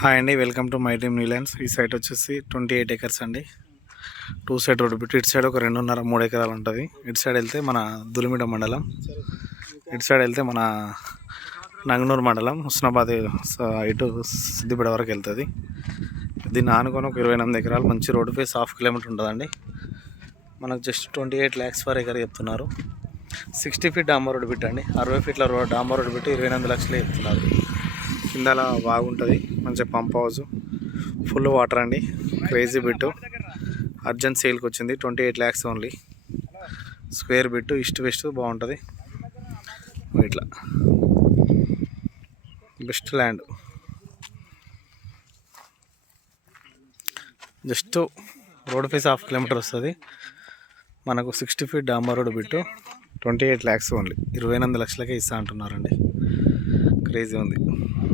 Hi అండి, welcome to my dream Newlands. ఈ site వచ్చేసి 28 acres అండి. 2 సైడ్ రోడ్డు బిట్. ఇటు సైడ్ ఒక 2.5-3 ఎకరాలు ఉంటుంది. ఇటు సైడ్ వెళ్తే మన దులిమిడ మండలం, ఇటు సైడ్ వెళ్తే మన నంగనూరు మండలం, హుస్నాబాద్ ఇటు సిద్దిపేట వరకు వెళ్తుంది. దీన్ని ఆనుకొని ఒక 28 ఎకరాలు మంచి రోడ్డు ఫేస్ 1/2 కిలోమీటర్ ఉంటుందండి. మనకు జస్ట్ 28 lakhs పర్ ఎకర్ చెప్తున్నారు. 60 feet డాంబర్ రోడ్డు బిట్ అండి. 60 feet డాంబర్ రోడ్డు బిట్ 28 లక్షలే చెప్తున్నారు. కింద అలా బాగుంటుంది, మంచిగా పంప్ హౌస్, ఫుల్ వాటర్ అండి. క్రేజీ బిట్టు అర్జెంట్ సేల్కి వచ్చింది. 28 lakhs only. Square bit, east west బాగుంటుంది. ఇట్లా best land. Just road face 1/2 kilometre వస్తుంది. మనకు 60 feet డాంబర్ రోడ్ బిట్టు 28 lakhs ఓన్లీ. 28 లక్షలకే ఇస్తా అంటున్నారండి. క్రేజీ ఉంది.